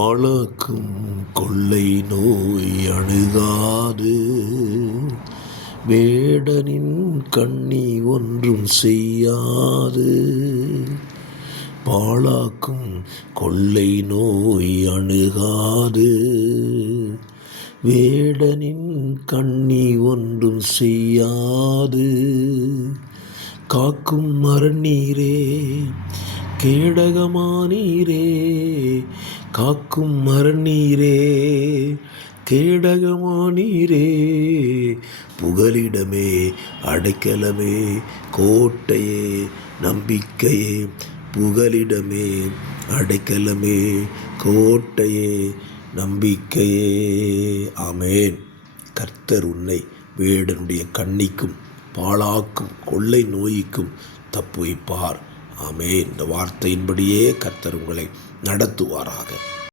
பாழாக்கும் கொள்ளை நோய் அணுகாது, வேடனின் கண்ணி ஒன்றும் செய்யாது. பாழாக்கும் கொள்ளை நோய் அணுகாது, வேடனின் கண்ணி ஒன்றும் செய்யாது. காக்கும் மரநீரே கேடகமானீரே, காக்கும் மரநீரே கேடகமானீரே. புகலிடமே அடைக்கலமே கோட்டையே நம்பிக்கையே, புகலிடமே அடைக்கலமே கோட்டையே நம்பிக்கையே. ஆமென். கர்த்தர் உன்னை வேடனுடைய கண்ணிக்கும் பாழாக்கும் கொள்ளை நோய்க்கும் தப்புவிப்பார். ஆமென். இந்த வார்த்தையின்படியே கர்த்தர் உங்களை நடத்துவாராக.